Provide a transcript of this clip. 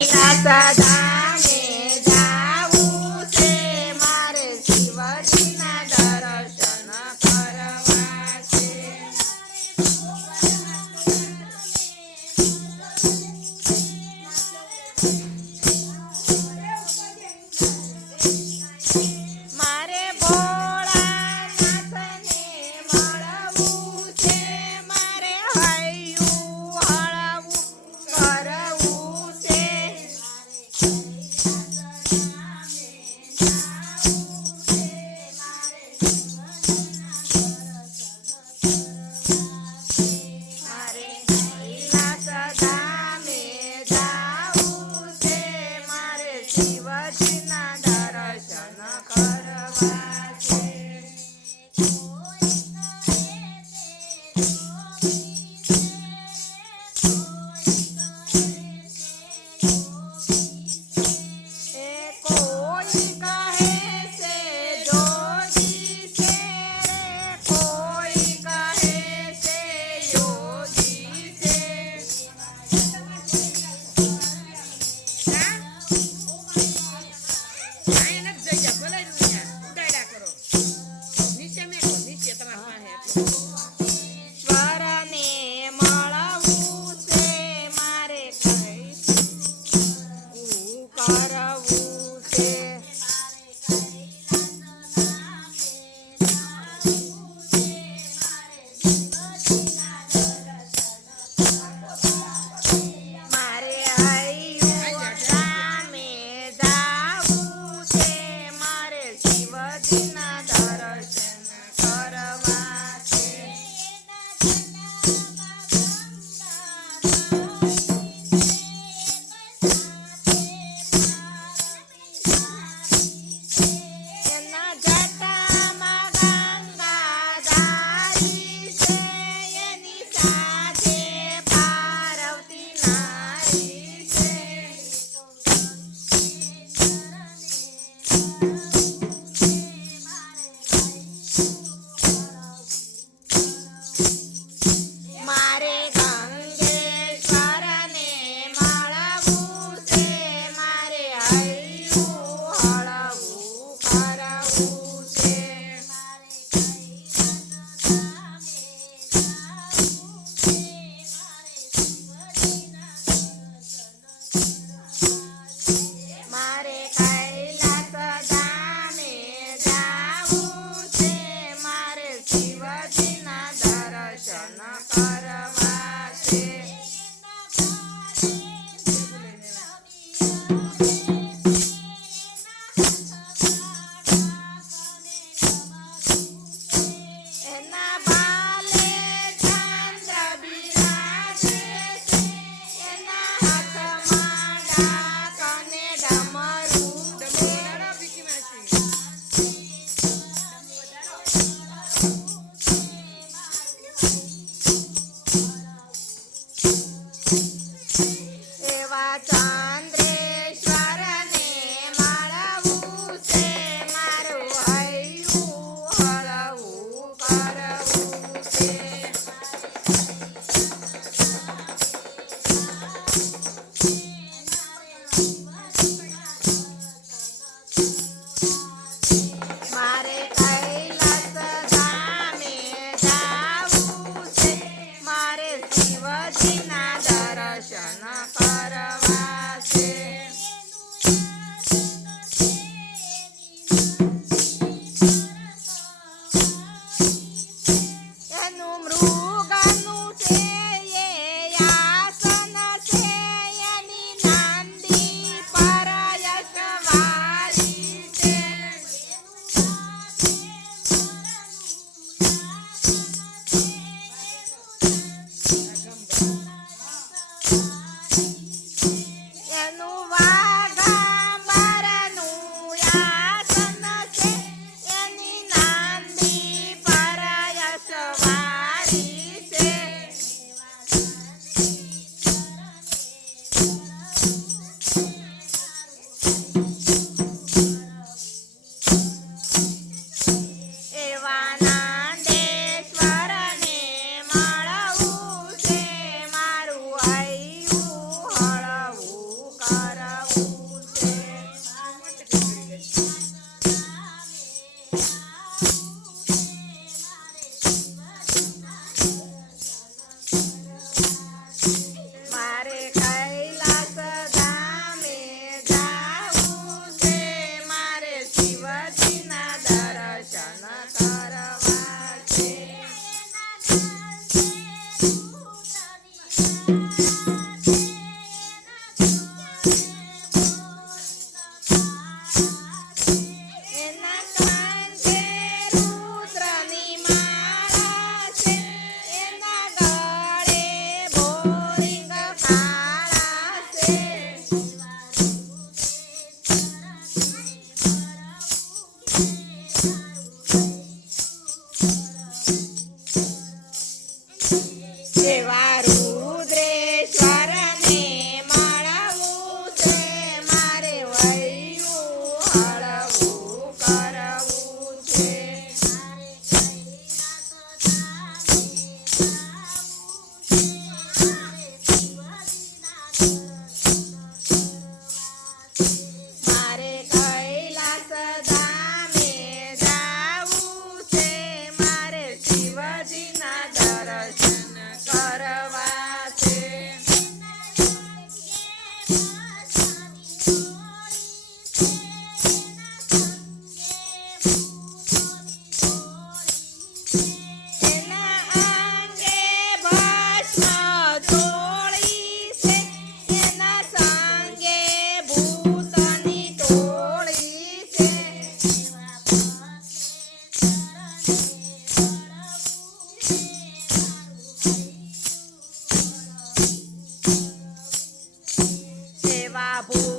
સદાને જાવું છે મારે શિવજીના દર્શન કરવા છે. મારે ભોળાનાથને મળવું છે, મારે હૈયું હળવું કરવું છે. મારે કૈલાસધામે જાવું છે, મારે શિવજીના દર્શન કરવા છે. એ કોઈ કહે છે જોગી છે રે, કોઈ કહે છે યોગી છે. ઈશ્વરને મળવું છે, મારે કૈલાસનું કરવું છે. મારે હૈયું ધામે જાવું છે, મારે શિવજીના દર્શન કરવા છે. એના જટામાં ગંગાધારી છે, એની સાથે પાર્વતી નારી છે. મારે ગંગેશ્વરને મળવું છે, મારે હૈયું હળવું કરવું છે. મારે કૈલાસધામે જાવું છે, મારે શિવજીના દર્શન કરવા છે. એના બાલે ચંદ્ર બિરાજે છે, એના હાથમાં ડાક અને ડમરું છે. એવા ચંદ્રેશ્વરને મળવું છે, મારું હૈયું હળવું કરવું છે. મારે કૈલાસધામે જાવું છે, મારે શિવજીના દર્શન કરવા કરવું છે. મારે કૈલાસ ધામે જાવું છે. મારે શિવજીના દર્શન કરવા છે. એના કાંઠે રુદ્રની માળા છે. એના ગળે બોરિંગ કાળા છે. એવા રુદ્રેશ્વરને મળવું છે. મારે વૈયું હળવું કરવું છે. મારે કૈલાસ ધામે જાવું છે. મારે શિવજીના દર્શન કરવા છે. એના અંગે ભસ્મ તોળી છે. એના સંગે ભૂતની ટોળી છે. એવા ભૂત